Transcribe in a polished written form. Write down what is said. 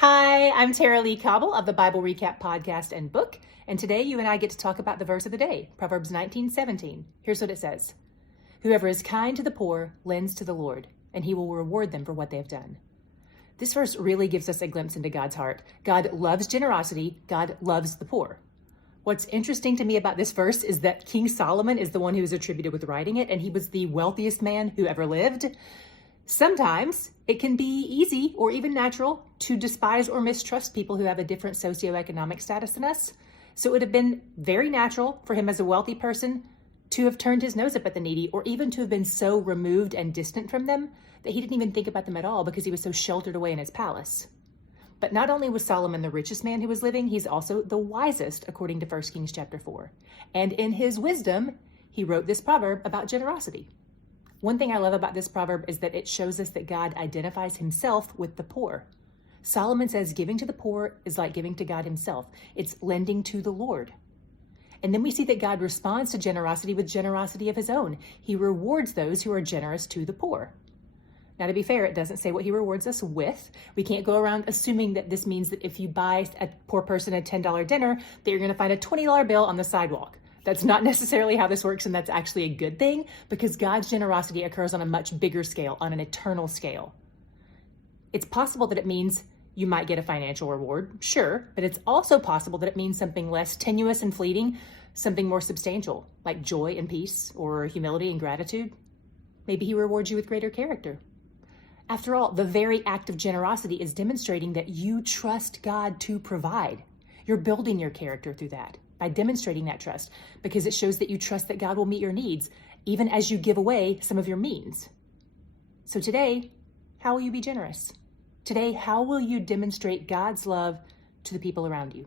Hi, I'm Tara Lee Cobble of the Bible Recap podcast and book, and today you and I get to talk about the verse of the day, Proverbs 19:17. Here's what it says. Whoever is kind to the poor lends to the Lord, and he will reward them for what they have done. This verse really gives us a glimpse into God's heart. God loves generosity. God loves the poor. What's interesting to me about this verse is that King Solomon is the one who is attributed with writing it, and he was the wealthiest man who ever lived. Sometimes it can be easy or even natural to despise or mistrust people who have a different socioeconomic status than us. So it would have been very natural for him as a wealthy person to have turned his nose up at the needy, or even to have been so removed and distant from them that he didn't even think about them at all because he was so sheltered away in his palace. But not only was Solomon the richest man who was living, he's also the wisest, according to 1 Kings chapter 4. And in his wisdom, he wrote this proverb about generosity. One thing I love about this proverb is that it shows us that God identifies himself with the poor. Solomon says giving to the poor is like giving to God himself. It's lending to the Lord. And then we see that God responds to generosity with generosity of his own. He rewards those who are generous to the poor. Now, to be fair, it doesn't say what he rewards us with. We can't go around assuming that this means that if you buy a poor person a $10 dinner, that you're going to find a $20 bill on the sidewalk. That's not necessarily how this works, and that's actually a good thing because God's generosity occurs on a much bigger scale, on an eternal scale. It's possible that it means you might get a financial reward, sure, but it's also possible that it means something less tenuous and fleeting, something more substantial, like joy and peace or humility and gratitude. Maybe he rewards you with greater character. After all, the very act of generosity is demonstrating that you trust God to provide. You're building your character through that by demonstrating that trust, because it shows that you trust that God will meet your needs, even as you give away some of your means. So today, how will you be generous? Today, how will you demonstrate God's love to the people around you?